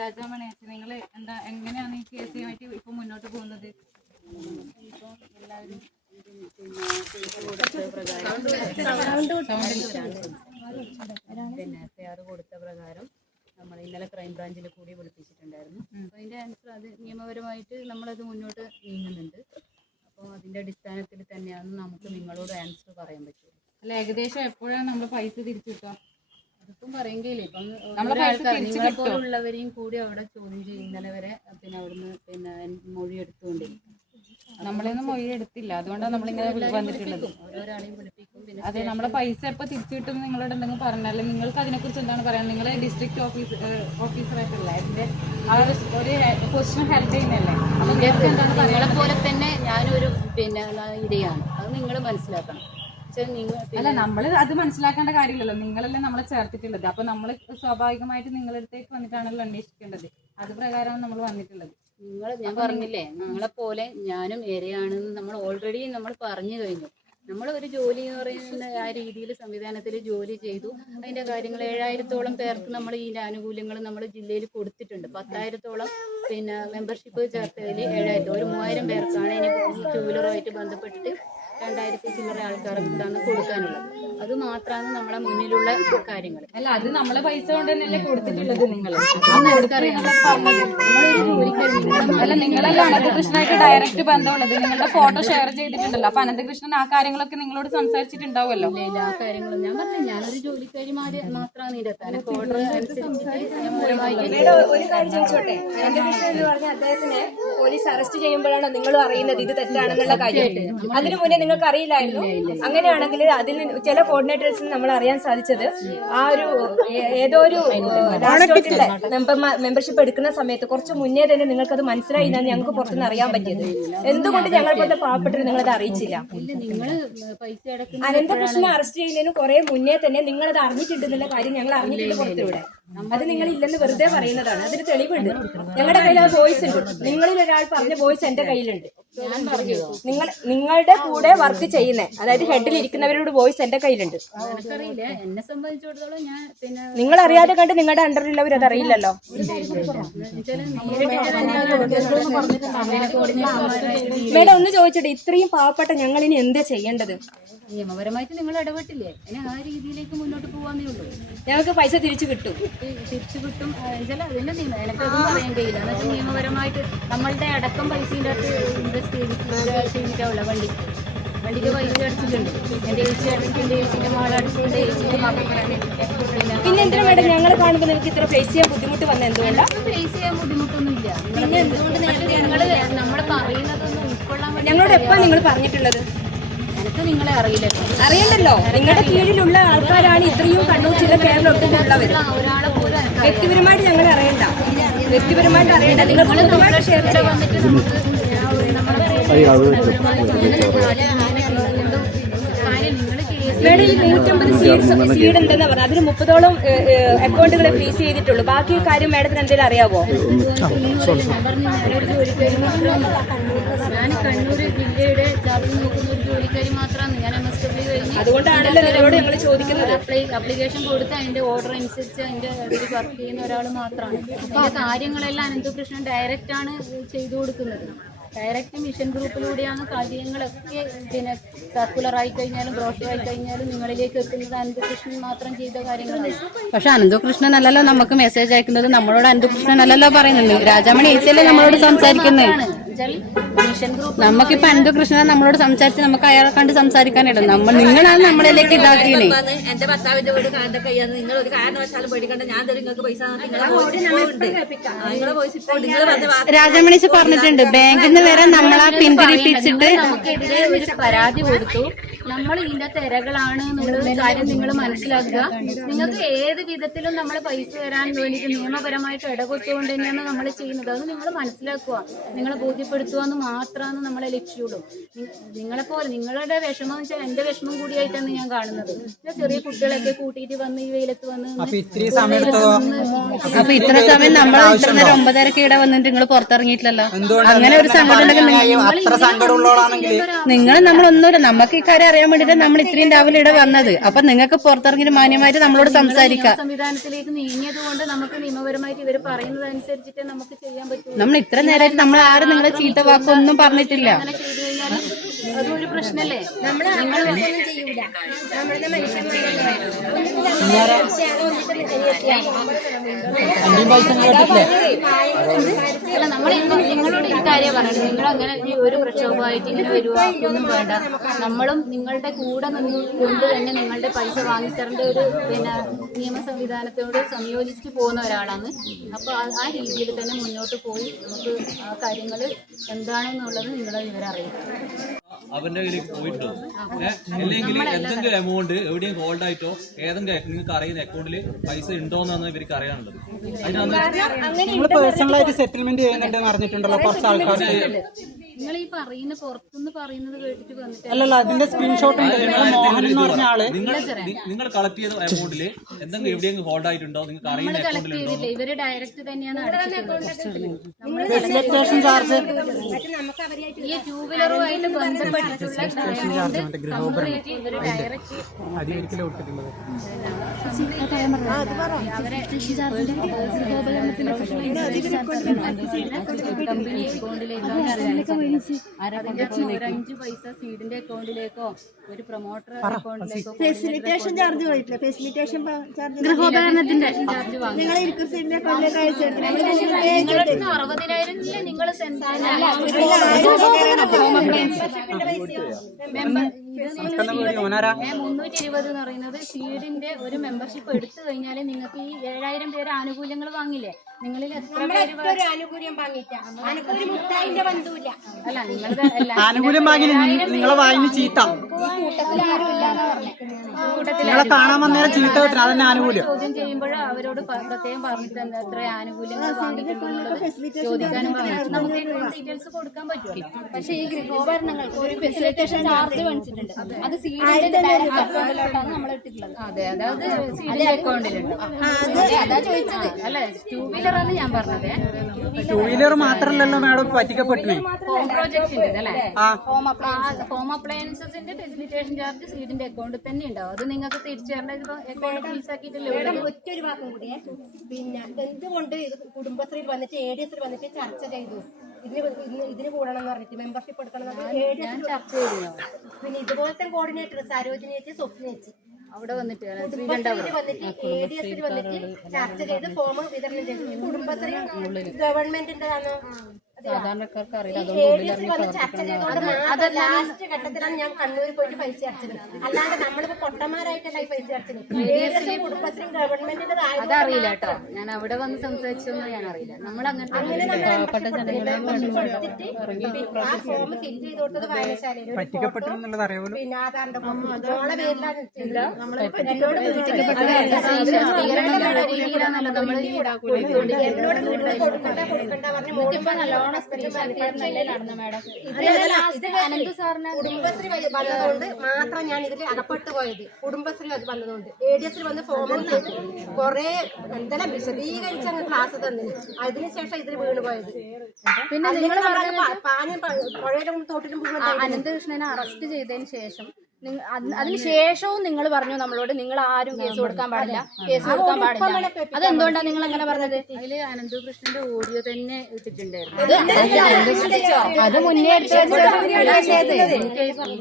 രാജാമണി നിങ്ങൾ എന്താ എങ്ങനെയാണ് ഈ കേസുമായിട്ട് ഇപ്പൊ മുന്നോട്ട് പോകുന്നത്? ഇപ്പം എല്ലാവരും പിന്നെ കൊടുത്ത പ്രകാരം എഫ് ഐ ആർ കൊടുത്ത പ്രകാരം നമ്മൾ ഇന്നലെ ക്രൈംബ്രാഞ്ചിൽ കൂടി വിളിപ്പിച്ചിട്ടുണ്ടായിരുന്നു. അതിന്റെ ആൻസർ അത് നിയമപരമായിട്ട് നമ്മളത് മുന്നോട്ട് നീങ്ങുന്നുണ്ട്. അപ്പോൾ അതിന്റെ അടിസ്ഥാനത്തിൽ തന്നെയാണ് നമുക്ക് നിങ്ങളോട് ആൻസർ പറയാൻ പറ്റുള്ളൂ. അല്ല ഏകദേശം എപ്പോഴാണ് നമ്മൾ പൈസ തിരിച്ചു കിട്ടുക? ഇപ്പം നിങ്ങളെ പോലുള്ളവരെയും കൂടി അവിടെ ചോദ്യം ചെയ്യും ഇന്നലെ വരെ പിന്നെ അവിടുന്ന് പിന്നെ മൊഴി എടുത്തുകൊണ്ടിരിക്കും. നമ്മളൊന്നും മൊഴി എടുത്തില്ല. അതുകൊണ്ടാണ് നമ്മളിങ്ങനെ വന്നിട്ടുള്ളത്. അതെ നമ്മളെ പൈസ എപ്പോ തിരിച്ചു കിട്ടും നിങ്ങളോട് എന്തെങ്കിലും പറഞ്ഞാലും നിങ്ങൾക്ക് അതിനെ കുറിച്ച് എന്താണ് പറയാൻ? നിങ്ങൾ ഡിസ്ട്രിക്ട് ഓഫീസ് ഓഫീസറായിട്ടുള്ള അതിന്റെ ആ ഒരു പൊസിഷൻ ഹെൽപ്പ് ചെയ്യുന്നല്ലേ അപ്പൊ നിങ്ങൾക്ക് എന്താണ് പോലെ തന്നെ ഞാനൊരു പിന്നെ ഇരയാണ്. അത് നിങ്ങൾ മനസ്സിലാക്കണം. അല്ല നമ്മൾ അത് മനസ്സിലാക്കേണ്ട കാര്യമില്ലല്ലോ. നിങ്ങളല്ലേ നമ്മളെ ചേർത്തിട്ടുള്ളത്. അപ്പൊ നമ്മൾ സ്വാഭാവികമായിട്ട് നിങ്ങളടുത്തേക്ക് വന്നിട്ടാണല്ലോ അന്വേഷിക്കേണ്ടത്. അത് പ്രകാരമാണ് നമ്മൾ വന്നിട്ടുള്ളത്. നിങ്ങൾ ഞാൻ പറഞ്ഞില്ലേ നിങ്ങളെ പോലെ ഞാനും ഇരയാണെന്ന് നമ്മൾ ഓൾറെഡി നമ്മൾ പറഞ്ഞു കഴിഞ്ഞു. നമ്മൾ ഒരു ജോലി എന്ന് പറയുന്ന ആ രീതിയിൽ സംവിധാനത്തിൽ ജോലി ചെയ്തു. അതിന്റെ കാര്യങ്ങൾ ഏഴായിരത്തോളം പേർക്ക് നമ്മൾ ഈ ആനുകൂല്യങ്ങൾ നമ്മൾ ജില്ലയിൽ കൊടുത്തിട്ടുണ്ട്. പത്തായിരത്തോളം പിന്നെ മെമ്പർഷിപ്പ് ചേർത്തതിൽ ഏഴായിരത്തി ഒരു മൂവായിരം പേർക്കാണ് ഇനി ജൂലറുമായിട്ട് ടൂ വീലറുമായിട്ട് ബന്ധപ്പെട്ടിട്ട് രണ്ടായിരത്തി ചില്ലറ ആൾക്കാർക്ക് ഇതാണ് കൊടുക്കാനുള്ളത്. അത് മാത്രമാണ് നമ്മളെ മുന്നിലുള്ള കാര്യങ്ങൾ അല്ല അത് നമ്മളെ പൈസ കൊണ്ട് തന്നെയല്ലേ കൊടുത്തിട്ടുള്ളത് നിങ്ങൾ അല്ല നിങ്ങളല്ല അനന്തകൃഷ്ണനായിട്ട് ഡയറക്റ്റ് ബന്ധമുള്ളത്? നിങ്ങളുടെ ഫോട്ടോ ഷെയർ ചെയ്തിട്ടുണ്ടല്ലോ. അപ്പൊ അനന്തകൃഷ്ണൻ ആ കാര്യങ്ങളൊക്കെ നിങ്ങളോട് സംസാരിച്ചിട്ടുണ്ടാവുമല്ലോ? ഇല്ല ആ കാര്യങ്ങളും ഞാൻ പറഞ്ഞു ഞാനൊരു ജോലിക്കാരി മാതിരി മാത്രമാണ് ഓർഡർ അനുസരിച്ചിട്ട് ഒരു കാര്യം ചോദിച്ചോട്ടെ? അനന്തകൃഷ്ണൻ എന്ന് പറഞ്ഞ അദ്ദേഹത്തിനെ പോലീസ് അറസ്റ്റ് ചെയ്യുമ്പോഴാണ് നിങ്ങൾ അറിയുന്നത് ഇത് തെറ്റാണെന്നുള്ള കാര്യം? അതിനു മുന്നേ നിങ്ങൾക്ക് അറിയില്ലായിരുന്നു അങ്ങനെയാണെങ്കിൽ അതിൽ ചില കോർഡിനേറ്റേഴ്സിന് നമ്മൾ അറിയാൻ സാധിച്ചത് ആ ഒരു ഏതോ ഒരു മെമ്പർഷിപ്പ് എടുക്കുന്ന സമയത്ത് കുറച്ച് മുന്നേ തന്നെ നിങ്ങൾക്ക് അത് മനസ്സിലായി എന്നാണ് ഞങ്ങൾക്ക് പുറത്തുനിന്ന് അറിയാൻ പറ്റിയത്. എന്തുകൊണ്ട് പോലത്തെ പാവപ്പെട്ടവർ നിങ്ങളത് അറിയിച്ചില്ല? അനന്തകൃഷ്ണനെ അറസ്റ്റ് ചെയ്യുന്നതിന് കുറെ മുന്നേ തന്നെ നിങ്ങൾ അത് അറിഞ്ഞിട്ടുണ്ടെന്നുള്ള കാര്യം ഞങ്ങൾ അറിഞ്ഞിട്ടുണ്ട് പുറത്തിലൂടെ അത് നിങ്ങൾ ഇല്ലെന്ന് വെറുതെ പറയുന്നതാണ്. അതിന് തെളിവുണ്ട്. ഞങ്ങളുടെ കയ്യിൽ ആ വോയിസ് ഉണ്ട്. നിങ്ങളിൽ ഒരാൾ പറഞ്ഞ വോയിസ് എന്റെ കയ്യിലുണ്ട്. നിങ്ങൾ നിങ്ങളുടെ കൂടെ വർക്ക് ചെയ്യുന്ന. അതായത് ഹെഡിൽ ഇരിക്കുന്നവരോട് വോയിസ് എന്റെ കയ്യിലുണ്ട്. എന്നെ സംബന്ധിച്ചിടത്തോളം ഞാൻ പിന്നെ നിങ്ങൾ അറിയാതെ കണ്ട് നിങ്ങളുടെ അണ്ടറിലുള്ളവർ അത് അറിയില്ലല്ലോ. മേഡം ഒന്ന് ചോദിച്ചിട്ട്? ഇത്രയും പാവപ്പെട്ട ഞങ്ങൾ ഇനി എന്താ ചെയ്യേണ്ടത്? നിയമപരമായിട്ട് നിങ്ങൾ ഇടപെട്ടില്ലേ? അതിന് ആ രീതിയിലേക്ക് മുന്നോട്ട് പോവാന്നേ ഉള്ളൂ. ഞങ്ങൾക്ക് പൈസ തിരിച്ചു കിട്ടും. തിരിച്ചു കിട്ടും എന്നുവെച്ചാൽ അതിന്റെ നിയമം എനിക്കതും പറയാൻ കഴിയില്ല എന്നുവെച്ചാൽ നിയമപരമായിട്ട് നമ്മളുടെ അടക്കം പൈസയുടെ അകത്ത് ഇൻവെസ്റ്റ് ചെയ്തിട്ടുള്ള വണ്ടി. വണ്ടിക്ക് പൈസ അടിച്ചിട്ടുണ്ട്. എന്റെ ഏച്ചി അടിച്ചിട്ടുണ്ട് പിന്നെ എന്തിനാ മേഡം ഞങ്ങൾ കാണുമ്പോൾ നിങ്ങൾക്ക് ഇത്ര ഫേസ് ചെയ്യാൻ ബുദ്ധിമുട്ട് വന്ന എന്തുകൊണ്ടാ? ഫേസ് ചെയ്യാൻ ബുദ്ധിമുട്ടൊന്നുമില്ല. നിങ്ങൾ നമ്മൾ പറയുന്നതൊന്നും ഉൾക്കൊള്ളാൻ ഞങ്ങളോട് എപ്പോഴാണ് നിങ്ങൾ പറഞ്ഞിട്ടുള്ളത്? നിങ്ങളെ അറിയില്ലല്ലോ അറിയണ്ടല്ലോ. നിങ്ങളുടെ കീഴിലുള്ള ആൾക്കാരാണ് ഇത്രയും കണ്ണൂർ ജില്ല കേരളം ഒട്ടുമുള്ളവർ ഒരാളെ പോലും എനിക്ക് വ്യക്തിപരമായിട്ട് ഞങ്ങൾ അറിയണ്ട. വ്യക്തിപരമായിട്ട് അറിയണ്ട. നിങ്ങൾ പൊതുവായിട്ട് ഷെയർ ചെയ്യാം വന്നിട്ട് നമുക്ക് കാര്യം നിങ്ങൾ കേസ് മേഡം ഈ നൂറ്റമ്പത് സീഡ്സ് സീഡ് ഉണ്ടെന്ന് പറഞ്ഞു അതിന് മുപ്പതോളം അക്കൗണ്ടുകൾ ഫ്രീസ് ചെയ്തിട്ടുള്ളൂ. ബാക്കി കാര്യം മേഡത്തിന് എന്തെങ്കിലും അറിയാവോ? ഞാൻ കണ്ണൂർ ജില്ലയുടെ ജാതി നോക്കുന്ന അതുകൊണ്ടാണല്ലോ നിങ്ങളോട് ഞങ്ങൾ ചോദിക്കുന്നത്. അപ്ലൈ അപ്ലിക്കേഷൻ കൊടുത്ത് അതിന്റെ ഓർഡർ അനുസരിച്ച് അതിന്റെ വർക്ക് ചെയ്യുന്ന ഒരാൾ മാത്രമാണ്. അതിന്റെ കാര്യങ്ങളെല്ലാം അനന്തകൃഷ്ണൻ ഡയറക്റ്റ് ആണ് ചെയ്തു കൊടുക്കുന്നത്. ഡയറക്റ്റ് മിഷൻ ഗ്രൂപ്പിലൂടെയാണ് കാര്യങ്ങളൊക്കെ പിന്നെ സർക്കുലർ ആയി കഴിഞ്ഞാലും ബ്രോഷർ ആയി കഴിഞ്ഞാലും നിങ്ങളിലേക്ക് എത്തുന്നത് അനന്തകൃഷ്ണൻ മാത്രം ചെയ്ത കാര്യങ്ങളാണ്. പക്ഷെ അനന്തകൃഷ്ണൻ അല്ലല്ലോ നമുക്ക് മെസ്സേജ് അയക്കുന്നത്. നമ്മളോട് അനന്തകൃഷ്ണൻ അല്ലല്ലോ പറയുന്നത്. രാജാമണി ഏച്ചിയല്ലേ നമ്മളോട് സംസാരിക്കുന്നത്? എന്നുവെച്ചാൽ മിഷൻ കൃഷ്ണൻ നമുക്കിപ്പോ നമ്മളോട് സംസാരിച്ച് നമുക്ക് അയാളെ കണ്ട് സംസാരിക്കാനില്ല നമ്മൾ നിങ്ങളാണ് നമ്മളിലേക്ക് ഇതാക്കിയത് എന്റെ ഭർത്താവിന്റെ വീട് കാണ്ട കയ്യാന്ന് നിങ്ങൾ ഒരു കാരണവശാലും പേടിക്കണ്ട. ഞാൻ തരും നിങ്ങൾക്ക് പൈസ രാജാമണിച്ച് പറഞ്ഞിട്ടുണ്ട് ബാങ്കിൽ നിന്ന് വരെ നമ്മളെ പിന്തിരിപ്പിച്ചിട്ട് നമുക്കെതിരെ ഒരു പരാതി കൊടുത്തു. നമ്മൾ ഇതിന്റെ തിരകളാണ് എന്നുള്ള കാര്യം നിങ്ങൾ മനസ്സിലാക്കുക. നിങ്ങൾക്ക് ഏത് വിധത്തിലും നമ്മൾ പൈസ തരാൻ വേണ്ടിയിട്ട് നിയമപരമായിട്ട് ഇടകൊട്ടുകൊണ്ട് തന്നെയാണ് നമ്മൾ ചെയ്യുന്നത്. അത് നിങ്ങൾ മനസ്സിലാക്കുക. നിങ്ങൾ ബോധ്യപ്പെടുത്തുക. രക്ഷപ്പെടുത്തുക എന്ന് മാത്രമാണ് നമ്മളെ ലക്ഷ്യമുള്ളൂ നിങ്ങളെ നിങ്ങളെപ്പോലെ നിങ്ങളുടെ വിഷമം എന്ന് വെച്ചാൽ എന്റെ വിഷമം കൂടിയായിട്ടാണ് ഞാൻ കാണുന്നത്. ചെറിയ കുട്ടികളൊക്കെ കൂട്ടിയിട്ട് വന്ന് ഈ വെയിലത്ത് വന്ന് അപ്പൊ ഇത്ര സമയം നമ്മൾ ഇത്ര നേരം ഒമ്പതരക്ക് ഇവിടെ വന്നിട്ട് നിങ്ങൾ പുറത്തിറങ്ങിയിട്ടില്ലല്ലോ? അങ്ങനെ ഒരു സങ്കടം നിങ്ങൾ നമ്മളൊന്നുമില്ല. നമുക്ക് ഈ കാര്യം അറിയാൻ വേണ്ടിട്ട് നമ്മൾ ഇത്രയും രാവിലെ ഇവിടെ വന്നത്. അപ്പൊ നിങ്ങൾക്ക് പുറത്തിറങ്ങിയിട്ട് മാന്യമായിട്ട് നമ്മളോട് സംസാരിക്കാം. സംവിധാനത്തിലേക്ക് നീങ്ങിയത് കൊണ്ട് നമുക്ക് നിയമപരമായിട്ട് ഇവർ പറയുന്നത് അനുസരിച്ചിട്ട് നമുക്ക് ചെയ്യാൻ പറ്റും. നമ്മൾ ഇത്ര നേരമായിട്ട് നമ്മൾ ആരും നിങ്ങളെ ചീത്ത വാക്കൊന്നും പറഞ്ഞിട്ടില്ല. അങ്ങനെ ചെയ്തു കഴിഞ്ഞാൽ അതും ഒരു പ്രശ്നല്ലേ നമ്മൾ ഒന്നും ചെയ്യൂല നമ്മളുടെ മനുഷ്യന്മാരല്ലേ നമ്മൾ നിങ്ങളോട് ഈ കാര്യം പറയണം നിങ്ങൾ അങ്ങനെ ഒരു പ്രക്ഷോഭമായിട്ട് ഇങ്ങനെ വരുക ഒന്നും വേണ്ട. നമ്മളും നിങ്ങളുടെ കൂടെ നിന്ന് കൊണ്ട് തന്നെ നിങ്ങളുടെ പൈസ വാങ്ങിത്തരേണ്ട ഒരു പിന്നെ നിയമ സംവിധാനത്തോട് സംയോജിച്ച് പോകുന്ന ഒരാളാണ്. അപ്പൊ ആ- ആ രീതിയിൽ തന്നെ മുന്നോട്ട് പോയി നമുക്ക് ആ കാര്യങ്ങൾ എന്താണെന്നുള്ളത് നിങ്ങളെ വിവരം അറിയിക്കും അവന്റെ കയ്യിൽ പോയിട്ടോ? അല്ലെങ്കിൽ എന്തെങ്കിലും എമൗണ്ട് എവിടെയും ഹോൾഡ് ആയിട്ടോ? ഏതെങ്കിലും നിങ്ങൾക്ക് അറിയുന്ന അക്കൗണ്ടിൽ പൈസ ഉണ്ടോ എന്നാണ് ഇവർക്ക് അറിയാനുള്ളത്. പേഴ്സണലായിട്ട് സെറ്റിൽമെന്റ് ചെയ്യുന്നുണ്ടെന്ന് അറിഞ്ഞിട്ടുണ്ടല്ലോ കുറച്ച് ആൾക്കാർ നിങ്ങൾ ഈ പറയുന്ന പുറത്തുനിന്ന് പറയുന്നത് കേട്ടിട്ട് വന്നിട്ട് അല്ലല്ല അതിന്റെ സ്ക്രീൻഷോട്ട് ഉണ്ട്. നിങ്ങൾ മോഹൻ എന്ന് പറഞ്ഞ ആൾ. നിങ്ങൾ നിങ്ങൾ കളക്ട് ചെയ്ത എമൗണ്ടിൽ എന്തെങ്കിലും എവിടെയെങ്കിലും ഹോൾഡ് ആയിട്ടുണ്ടോ? നിങ്ങൾക്ക് അറിയുന്ന അക്കൗണ്ടിൽ ഉണ്ടോ? ചെയ്തില്ല ഇവർ ഡയറക്റ്റ് തന്നെയാണ് ഫെസിലിറ്റേഷൻ ചാർജ് ഈ ടൂ വീലറുമായിട്ട് ബന്ധപ്പെട്ടിട്ടുള്ള കമ്പനി അക്കൗണ്ടിലേക്കോ ഒരു അഞ്ച് പൈസ സീഡിന്റെ അക്കൗണ്ടിലേക്കോ ഒരു പ്രൊമോട്ടർ അക്കൗണ്ടിലേക്കോ ഫെസിലിറ്റേഷൻ ചാർജ് പോയിട്ടില്ല. ഫെസിലിറ്റേഷൻ ചാർജ് ഗൃഹോപകരണത്തിന്റെ ചാർജ് വാങ്ങി. നിങ്ങൾ ഇരിക്കുന്ന അക്കൗണ്ടിലേക്ക് അയച്ചിട്ടില്ല നിങ്ങളുടെ അറുപതിനായിരം ഇല്ലേ നിങ്ങൾ ഓനാരാ മുന്നൂറ്റി ഇരുപത് എന്ന് പറയുന്നത് സീഡിന്റെ ഒരു മെമ്പർഷിപ്പ് എടുത്തു കഴിഞ്ഞാൽ നിങ്ങൾക്ക് ഈ ഏഴായിരം പേര് ആനുകൂല്യങ്ങൾ വാങ്ങില്ലേ? നിങ്ങളിൽ എത്ര പേര് വാ- ഒരു ആനുകൂല്യം വാങ്ങിയിട്ട. അനക്കൊരു മുട്ടായിന്റെ ബന്ധമില്ല അല്ല നിങ്ങളുടെ ആനുകൂല്യം വാങ്ങി നിങ്ങളെ വായിന് ചീത്ത. നിങ്ങളെ കാണാൻ വന്നേരം ചീത്ത കിട്ടണം അതന്നെ ആനുകൂല്യം. ചോദ്യം ചെയ്യുമ്പോൾ അവരോട് പ- പ്രത്യേകം പറഞ്ഞിട്ട് എത്ര ആനുകൂല്യങ്ങൾ വാങ്ങിയിട്ടുണ്ടെന്നുള്ളത് ചോദിക്കാനും നമുക്ക് ഡീറ്റെയിൽസ് കൊടുക്കാൻ പറ്റില്ല പക്ഷെ ഈ ഗൃഹോപകരണങ്ങൾക്ക് ഒരു ഫെസിലിറ്റേഷൻ ചാർജ് മേടിച്ചിട്ടുണ്ട് അത്. സീഡിന്റെ ഡയറക്റ്റ് അക്കൗണ്ടിലോട്ടാണ് നമ്മൾ ഇട്ടിട്ടുള്ളത്. അതെ അതായത് അക്കൗണ്ടിലുണ്ട് അതാ ചോദിച്ചത്. അല്ല ടൂ വീലറാണ് ഞാൻ പറഞ്ഞത്. ടൂ വീലർ മാത്രമല്ലല്ലോ മാഡം പറ്റിക്കപ്പെട്ടു ഹോം പ്രോജക്റ്റിന്റെ അല്ലേ ആ. ഹോം അപ്ലയൻസസിന്റെ ഫെസിലിറ്റേഷൻ ചാർജ് സീഡിന്റെ അക്കൗണ്ടിൽ തന്നെ ഉണ്ടാവും അത് നിങ്ങൾക്ക് തിരിച്ചു അക്കൗണ്ട് ഫീസ് ആക്കിയിട്ടല്ലേ. ഒറ്റൊരു വാക്കും കൂടിയേ പിന്നെ എന്തുകൊണ്ട് ഇത് കുടുംബശ്രീയിൽ വന്നിട്ട് എ ഡി എസിൽ വന്നിട്ട് ചർച്ച ചെയ്തു? ഇതിന് ഇതിന് കൂടണം എന്ന് പറഞ്ഞിട്ട് മെമ്പർഷിപ്പ് എടുക്കണം എന്ന് പറഞ്ഞിട്ട് ചർച്ച ചെയ്തു. പിന്നെ ഇതുപോലത്തെ കോർഡിനേറ്റർ സരോജിനേറ്റ് സ്വപ്നേച്ചി അവിടെ വന്നിട്ട് കുടുംബശ്രീയിൽ വന്നിട്ട് എ ഡി എസിൽ വന്നിട്ട് ചർച്ച ചെയ്ത് ഫോം വിതരണം ചെയ്തു. കുടുംബശ്രീ ഗവൺമെന്റിന്റെതാണോ സാധാരണക്കാർക്ക് അറിയില്ല. മാത്രം ലാസ്റ്റ് ഘട്ടത്തിലാണ് ഞാൻ കണ്ണൂരിൽ പോയിട്ട് പൈസ അടച്ചത്. അല്ലാണ്ട് നമ്മളിപ്പോ പൊട്ടന്മാരായിട്ടല്ല ഈ പൈസ അടച്ചത്? എ ഡി എസും കുടുംബശ്രീ ഗവൺമെന്റിന്റെ അതറിയില്ല കേട്ടോ. ഞാൻ അവിടെ വന്ന് സംസാരിച്ചൊന്നും ഞാൻ അറിയില്ല നമ്മൾ അങ്ങനെ ആ ഫോം ഫിൽ ചെയ്ത് കൊടുത്തത് വായനശാലയിൽ പിന്നെ ആധാറിന്റെ കോപ്പി മോളെ പേരിലാണ് ചെയ്തത്. എന്നോട് രീതിയിലാണല്ലോ നമ്മൾ എന്നോട് വീട്ടിൽ കൊടുക്കണ്ട കൊടുക്കണ്ട പറഞ്ഞു നല്ലോണം നടന്നു മാഡം. കുടുംബശ്രീ വന്നതുകൊണ്ട് മാത്രം ഞാൻ ഇതിൽ അകപ്പെട്ടു പോയത്. കുടുംബശ്രീ അത് വന്നതുകൊണ്ട്. എ ഡി എസിൽ വന്ന് ഫോമിൽ ചെയ്ത് കുറെ എന്തെല്ലാം വിശദീകരിച്ച് അങ്ങ് ക്ലാസ് തന്നിന് അതിനുശേഷം ഇതിൽ വീണ് പോയത്. പിന്നെ നിങ്ങൾ പാനും പുഴയിലും തോട്ടിലും അനന്തകൃഷ്ണനെ അറസ്റ്റ് ചെയ്തതിന് ശേഷം നിങ്ങ- അതി- അതിന് ശേഷവും നിങ്ങൾ പറഞ്ഞു നമ്മളോട് നിങ്ങൾ ആരും കേസ് കൊടുക്കാൻ പാടില്ല കേസ് കൊടുക്കാൻ പാടില്ല അതെന്തുകൊണ്ടാണ് നിങ്ങൾ അങ്ങനെ പറഞ്ഞത് അതിൽ അനന്തകൃഷ്ണന്റെ ഓഡിയോ തന്നെ ഇട്ടിട്ടുണ്ടായിരുന്നു അത് മുന്നേ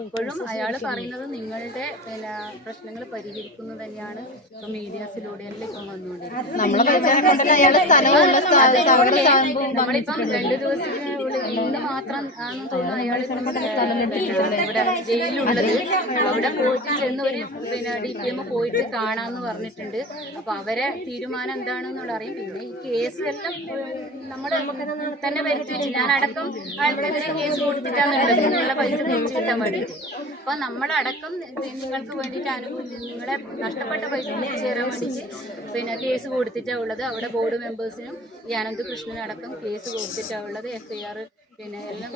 ഇപ്പോഴും അയാൾ പറയുന്നത് നിങ്ങളുടെ പിന്നെ പ്രശ്നങ്ങൾ പരിഹരിക്കുന്നത് തന്നെയാണ് ഇപ്പൊ മീഡിയാസിലൂടെയല്ലേ ഇപ്പം വന്നുകൊണ്ടിരിക്കുന്നത് നമ്മളിപ്പം രണ്ടു ദിവസത്തിനുള്ളിൽ ഇന്ന് മാത്രം ആണെന്ന് തോന്നുന്നു അയാൾ ഇവിടെ ജയിലിലുള്ളത് അവിടെ പോയിട്ട് ചെന്ന് ഒരു പിന്നെ ഡി പി എം പോയിട്ട് കാണാന്ന് പറഞ്ഞിട്ടുണ്ട്. അപ്പൊ അവരെ തീരുമാനം എന്താണെന്നുള്ള അറിയും. പിന്നെ ഈ കേസ് എല്ലാം നമ്മൾ തന്നെ വരുത്തി വെച്ചു ഞാൻ അടക്കം ആൾക്കെതിരെ കേസ് കൊടുത്തിട്ടാണ് പൈസ തിരിച്ചു കിട്ടാൻ വേണ്ടിയിട്ട്. അപ്പൊ നമ്മളടക്കം നിങ്ങൾക്ക് വേണ്ടിയിട്ട് ആനുകൂല്യം നിങ്ങളെ നഷ്ടപ്പെട്ട പൈസ തിരിച്ചു തരാൻ വേണ്ടിയിട്ട് പിന്നെ കേസ് കൊടുത്തിട്ടാണ് ഉള്ളത്. അവിടെ ബോർഡ് മെമ്പേഴ്സിനും ഈ അനന്തകൃഷ്ണനും അടക്കം കേസ് കൊടുത്തിട്ടാണ് ഉള്ളത്. എഫ് ഐ ആർ പിന്നെ എല്ലാം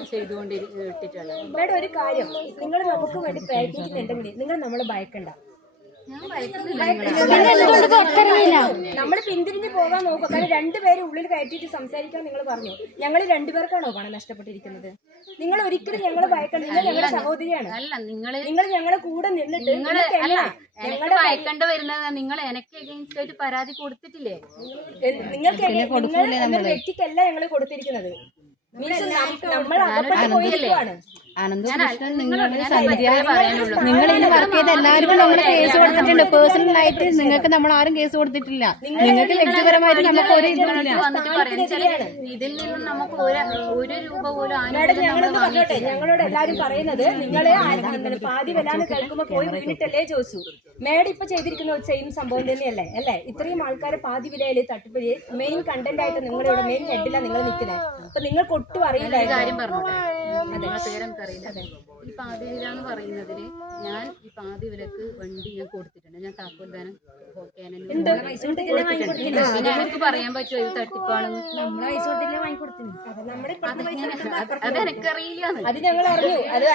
മേഡം ഒരു കാര്യം. നിങ്ങൾ നമുക്ക് വേണ്ടി പ്രയത്നിക്കുന്നുണ്ടെങ്കിൽ നിങ്ങൾ നമ്മളെ ഭയക്കണ്ട. നമ്മൾ പിന്തിരിഞ്ഞ് പോകാൻ നോക്കുക. കാരണം രണ്ടുപേരും ഉള്ളിൽ കയറ്റിയിട്ട് സംസാരിക്കാൻ നിങ്ങൾ പറഞ്ഞു. ഞങ്ങൾ രണ്ടുപേർക്കാണോ പണം നഷ്ടപ്പെട്ടിരിക്കുന്നത്? നിങ്ങൾ ഒരിക്കലും ഞങ്ങളെ ഭയക്കണ്ട. നിങ്ങൾ ഞങ്ങളുടെ സഹോദരിയാണ്. അല്ല നിങ്ങൾ നിങ്ങൾ ഞങ്ങളെ കൂടെ നിന്നിട്ട് ഞങ്ങളുടെ ഭയക്കേണ്ട വരുന്നത് നിങ്ങൾ എനിക്ക് അഗേൻസ്റ്റ് ആയിട്ട് പരാതി കൊടുത്തിട്ടില്ലേ? നിങ്ങൾക്ക് വ്യക്തിക്കല്ല ഞങ്ങൾ കൊടുത്തിരിക്കുന്നത്. മീൻസ് നമ്മൾ അകപ്പെട്ട് പോയിരിക്കുവാണ്. അനന്തകൃഷ്ണൻ നിങ്ങളുടെ നിങ്ങൾ ഇതിൽ വർക്ക് ചെയ്ത എല്ലാവർക്കും നമ്മൾ കേസ് കൊടുത്തിട്ടുണ്ട്. പേഴ്സണൽ ആയിട്ട് നിങ്ങൾക്ക് നമ്മൾ ആരും കേസ് കൊടുത്തിട്ടില്ല. നിങ്ങൾക്ക് വ്യക്തിപരമായിട്ട് നമുക്ക് ഒരു ഇതിൽ നിന്നും നമുക്ക് ഒരു രൂപ പോലും ഞങ്ങളോട് ഞങ്ങളോട് എല്ലാരും പറയുന്നത് നിങ്ങളെ പാതി വരാന്ന് കേൾക്കുമ്പോ പോയി വീണിട്ടല്ലേ ചോദിച്ചു? മേഡം ഇപ്പൊ ചെയ്തിരിക്കുന്ന സെയിം സംഭവം തന്നെയല്ലേ? അല്ലേ? ഇത്രയും ആൾക്കാരെ പാതി വിലയിൽ തട്ടിപ്പതി മെയിൻ കണ്ടന്റ് ആയിട്ട് നിങ്ങളിവിടെ മെയിൻ ഹെഡിലാണ് നിങ്ങൾ നിൽക്കുന്നത് അപ്പൊ നിങ്ങൾക്ക് ഒട്ടും കാര്യം പറഞ്ഞോട്ടെ? അതെ ഈ പാതി വില എന്ന് പറയുന്നതിന് ഞാൻ ഈ പാതി വിലക്ക് വണ്ടി ഞാൻ കൊടുത്തിട്ടുണ്ട്. ഞാൻ താക്കോൽദാനം പിന്നെ എനിക്ക് പറയാൻ പറ്റുമോ ഇത് തട്ടിപ്പാണെന്ന് അത് എനിക്കറിയില്ല അത് ഞങ്ങൾ അറിഞ്ഞു. അത്